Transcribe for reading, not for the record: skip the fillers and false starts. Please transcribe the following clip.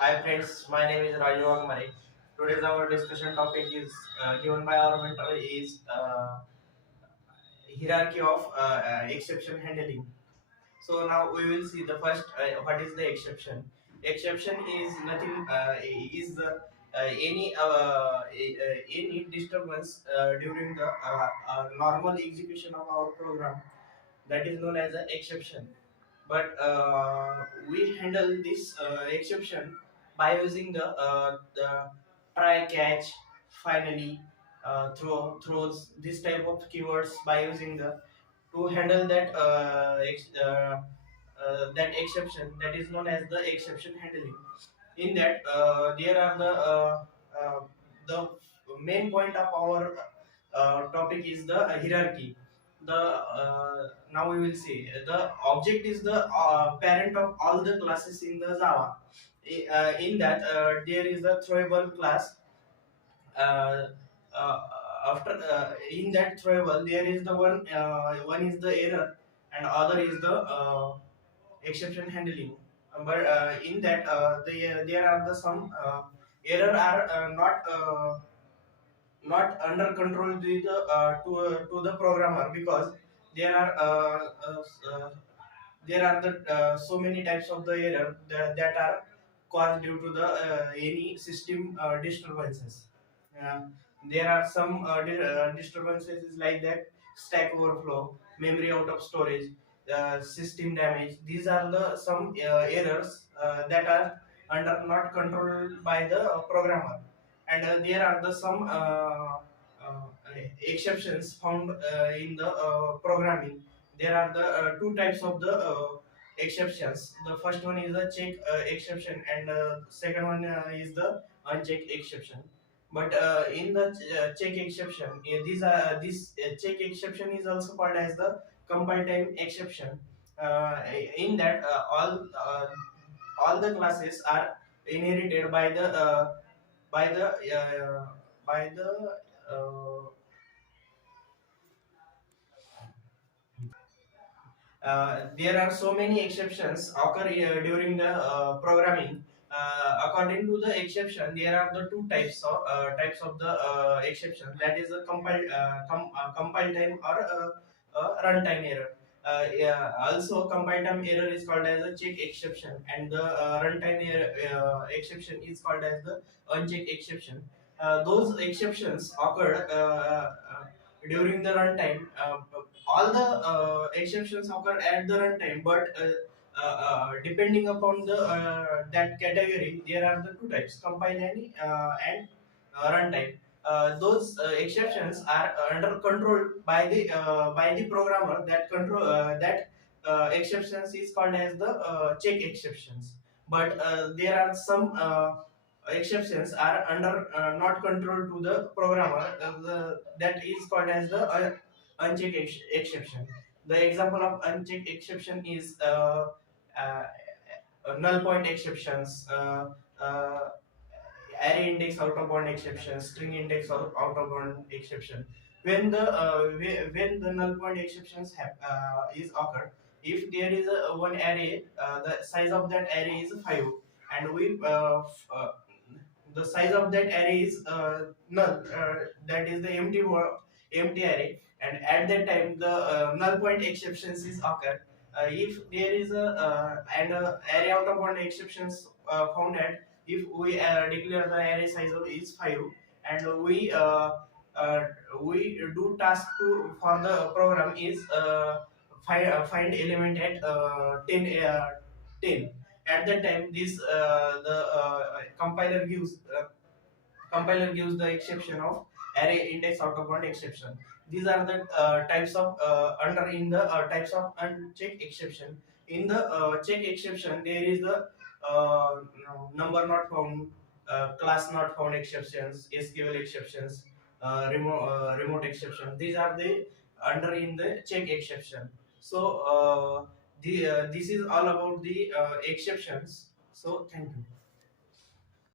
Hi friends, my name is Raju Wangmare. Today's our discussion topic is given by our mentor is hierarchy of exception handling. So now we will see the first what is the exception. Exception is nothing is any disturbance during the normal execution of our program, that is known as an exception. But we handle this exception by using the try catch, finally, throws, this type of keywords, by using the to handle that exception, that is known as the exception handling. In that there are the main point of our topic is the hierarchy. The Now we will see the object is the parent of all the classes in the Java. In that there is a throwable class. uh, uh, After in that throwable there is the one is the error and other is the exception handling. But in that there are the some error are not under control to the programmer, because there are there are so many types of the error that are caused due to the any system disturbances. Uh, there are some disturbances is like that: stack overflow, memory out of storage, system damage. These are the some errors that are under not controlled by the programmer. And there are the some exceptions found in the programming. There are the two types of the exceptions. The first one is the check exception, and second one is the uncheck exception. But in the check exception, this check exception is also called as the compile time exception. In that all the classes are inherited by the by the uh, there are so many exceptions occur during the programming. According to the exception, there are the two types of the exception. That is a compile time or runtime error. Yeah, also, compile time error is called as a check exception, and the runtime error, exception is called as the uncheck exception. Those exceptions occurred during the runtime. All the exceptions occur at the runtime, but depending upon the that category, there are the two types: compile and runtime. Those exceptions are under control by the programmer. That exceptions is called as the check exceptions. But there are some exceptions are under not control to the programmer. That is called as the exception. The example of unchecked exception is uh, null point exceptions, uh, array index out of bound exception, string index out of bound exception. When the null point exceptions is occurred, if there is a one array, the size of that array is 5, and the size of that array is null, that is the empty array, and at that time the null point exceptions is occur. If there is a array out of bound exceptions found at, if we declare the array size of is 5, and uh, we do task to for the program is find element at 10. At that time, this the compiler gives the exception of array index out of bound exception. These are the types of under in the types of uncheck exception. In the check exception, there is the number not found, class not found exceptions, SQL exceptions, remote exception. These are the under in the check exception. So this is all about the exceptions. So thank you.